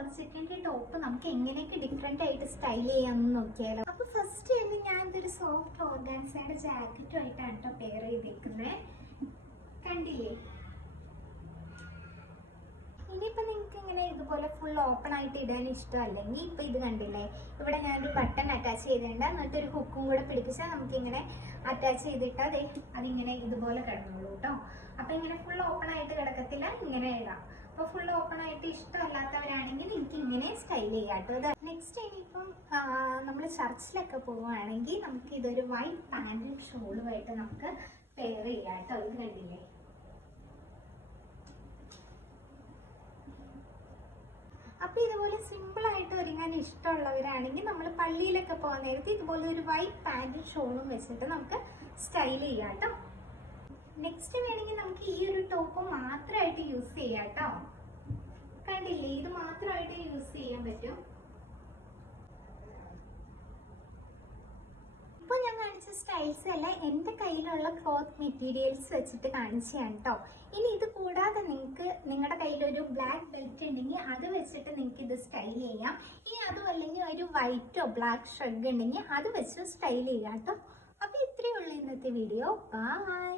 ജോർജറ്റിന്റെ top നമുക്ക് എങ്ങനെയൊക്കെ different ആയിട്ട് സ്റ്റൈൽ ചെയ്യാമെന്ന് നോക്കിയാലോ. അപ്പൊ ഫസ്റ്റ് തന്നെ ഞാൻ ഇതൊരു സോഫ്റ്റ് ഓർഗാൻസയുടെ ജാക്കറ്റുമായിട്ടാണ് കേട്ടോ പെയർ ചെയ്തേക്കുന്നത്. കണ്ടില്ലേ? ഇനിയിപ്പോൾ നിങ്ങൾക്ക് ഇങ്ങനെ ഇതുപോലെ ഫുൾ ഓപ്പൺ ആയിട്ട് ഇടാൻ ഇഷ്ടമല്ലെങ്കിൽ ഇപ്പോൾ ഇത് കണ്ടില്ലേ, ഇവിടെ ഞാനൊരു ബട്ടൺ അറ്റാച്ച് ചെയ്തിട്ടുണ്ട്. എന്നിട്ട് ഒരു ഹുക്കും കൂടെ പിടിപ്പിച്ചാൽ നമുക്കിങ്ങനെ അറ്റാച്ച് ചെയ്തിട്ട് അതിങ്ങനെ ഇതുപോലെ കിടന്നോളൂ കേട്ടോ. അപ്പോൾ ഇങ്ങനെ ഫുൾ ഓപ്പൺ ആയിട്ട് കിടക്കത്തില്ല, ഇങ്ങനെ ഇടാം. അപ്പോൾ ഫുൾ ഓപ്പൺ ആയിട്ട് ഇഷ്ടമല്ലാത്തവരാണെങ്കിൽ എനിക്ക് ഇങ്ങനെ സ്റ്റൈൽ ചെയ്യാം കേട്ടോ. നെക്സ്റ്റ് ഇനിയിപ്പം നമ്മൾ ചർച്ചിലൊക്കെ പോവുകയാണെങ്കിൽ നമുക്ക് ഇതൊരു വൈറ്റ് പാൻറ്റും ഷോളുമായിട്ട് നമുക്ക് പെയർ ചെയ്യാം കേട്ടോ. ഇത് കണ്ടില്ലേ? അപ്പോൾ ഇതുപോലെ സിമ്പിളായിട്ട് ഒരുങ്ങാൻ ഇഷ്ടമുള്ളവരാണെങ്കിൽ നമ്മൾ പള്ളിയിലൊക്കെ പോകുന്ന നേരത്ത് ഇതുപോലെ ഒരു വൈറ്റ് പാൻറ്റും ഷോളും വെച്ചിട്ട് നമുക്ക് സ്റ്റൈൽ ചെയ്യാം കേട്ടോ. നെക്സ്റ്റ് വേണമെങ്കിൽ നമുക്ക് ഈ ഒരു ടോപ്പ് മാത്രമായിട്ട് യൂസ് ചെയ്യാം കേട്ടോ. കണ്ടില്ലേ? ഇത് മാത്രമായിട്ട് യൂസ് ചെയ്യാൻ പറ്റും. ഇപ്പോൾ ഞാൻ കാണിച്ച സ്റ്റൈൽസ് എല്ലാം എൻ്റെ കയ്യിലുള്ള ക്ലോത്ത് മെറ്റീരിയൽസ് വെച്ചിട്ട് കാണിച്ചതാണ് കേട്ടോ. ഇനി ഇത് കൂടാതെ നിങ്ങൾക്ക് നിങ്ങളുടെ കയ്യിലൊരു ബ്ലാക്ക് ബെൽറ്റ് ഉണ്ടെങ്കിൽ അത് വെച്ചിട്ട് നിങ്ങൾക്ക് ഇത് സ്റ്റൈൽ ചെയ്യാം. ഇനി അതും അല്ലെങ്കിൽ ഒരു വൈറ്റോ ബ്ലാക്ക് ഷ്രഗ് ഉണ്ടെങ്കിൽ അത് വെച്ച് സ്റ്റൈൽ ചെയ്യാം കേട്ടോ. അപ്പോൾ ഇത്രയേ ഉള്ളൂ ഇന്നത്തെ വീഡിയോ. ബൈ.